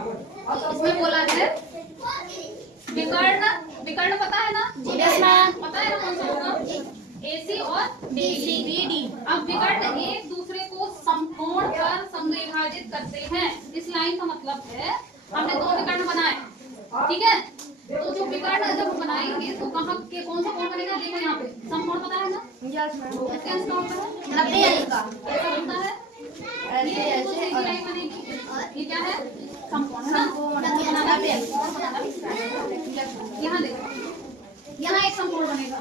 इसमें बोला है विकर्ण, विकर्ण पता है ना? पता है ना कौन सा होगा? AC और BD। अब विकर्ण एक दूसरे को समकोण पर समद्विभाजित करते हैं। इस लाइन का मतलब है हमने दो विकर्ण बनाए, ठीक है? तो जो विकर्ण जब बनाएंगे तो कहाँ के कौन सा कोण बनेगा? देखो यहाँ पे समकोण पता है ना? इसका आंसर होता है 90 का। कैसा बनता है? ये तो सीधी लाइन बनेगी। ये क्या है? समकोण है ना? यहाँ देखो, यहाँ एक समकोण बनेगा,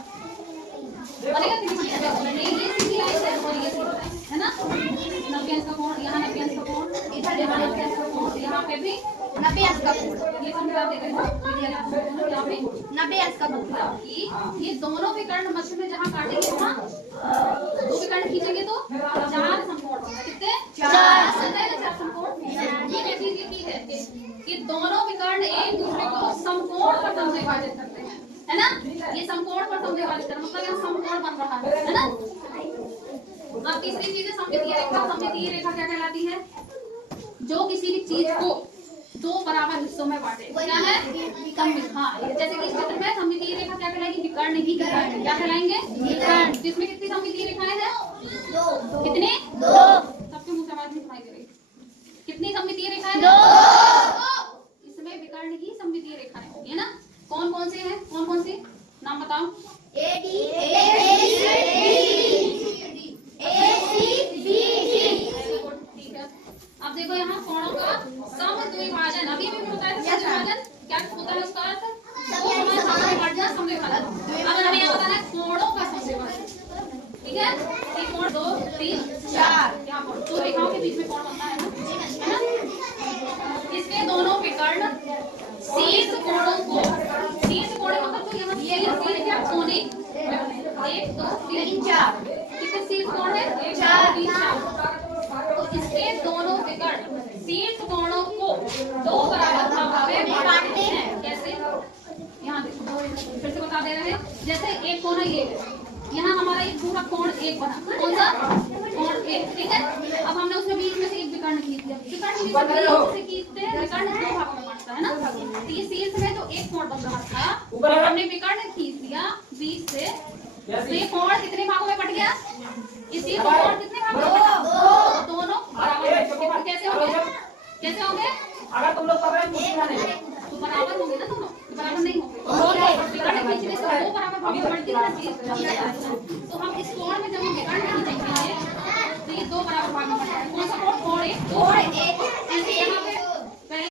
बनेगा कि नहीं बनेगा? ये सीधी लाइन है और ये सीधी लाइन है ना? 90 अंश का कोण, यहाँ 90 अंश का कोण, इधर 90 अंश का कोण, यहाँ पे भी 90 अंश का कोण। ये समझा देगा यहाँ पे 90 अंश का कोण। ये दोनों विकर्ण मध्य में जहाँ काटेंगे वहाँ दो विकर्ण खींचेंगे तो 4 समकोण होंगे। कितने? 4 समकोण। ये चीज ये है कि दोनों विकर्ण एक दूसरे को समकोण पर समद्विभाजित करते हैं, है ना? ये समकोण पर समद्विभाजित करते मतलब यहाँ समकोण बन रहा है ना? अब तीसरी चीज है सममितीय रेखा। सममितीय रेखा क्या कहलाती है? जो किसी भी चीज को दो बराबर हिस्सों में बांटे। क्या है? सममित। हाँ, जैसे कि इस चित्र में सममितीय रेखा क्या कहलाएगी? विकर्ण ही कहलाएगी। क्या कहलाएंगे? विकर्ण। इसमें कितनी सममितीय रेखाएं हैं? 2। कितनी? 2। सबके मुंह से आवाज नहीं सुनाई दे रही। कितनी सममितीय रेखाएं? 2। इसमें विकर्ण ही सममितीय रेखाएं होगी, है ना? कौन कौन से हैं? कौन कौन सी? नाम बताओ। अब देखो यहाँ कोणों का समद्विभाजन। अभी भी बताया था समद्विभाजन क्या होता है, उसका अर्थ समद्विभाजन। अब हमें यहाँ बताना है कोणों का समद्विभाजन, ठीक है? एक कोण 2 3 4, यहाँ पर दो रेखाओं के बीच में कोण बनता है ना? इसके दोनों विकर्ण शीर्ष कोणों को, शीर्ष कोण मतलब जो यहाँ ये कोने 1 2 3 4 कितने शीर्ष कोण है? 4 3 4। तो इसके दोनों विकर्ण शीर्ष कोणों को दो बराबर भागों में बांटते हैं। कैसे? यहाँ देखो, फिर से बता दे रहे हैं। जैसे एक कोण है ये, यहाँ हमारा एक पूरा कोण एक बना, कौन सा? कोण एक, ठीक है? अब हमने उसमें बीच में से एक विकर्ण खींच दिया। विकर्ण से खींचते हैं, विकर्ण दो भागों में बांटता है ना? तो ये शीर्ष में जो एक कोण बन रहा था हमने विकर्ण खींच दिया बीच से, तो ये कोण कितने भागों में बट गया? इसी कोण कितने भागों में बटा? 2। दोनों बराबर कैसे होंगे? कैसे होंगे? अगर तुम लोग कर रहे हैं तो बराबर होंगे ना दोनों? बराबर नहीं होंगे। विकर्ण खींचने से दो बराबर भागों में बढ़ती है। तो हम इस कोण में जब हम विकर्ण खींचेंगे तो ये दो बराबर भाग में बढ़ जाएगा। कौन सा कोण? कोण 1। ऐसे यहाँ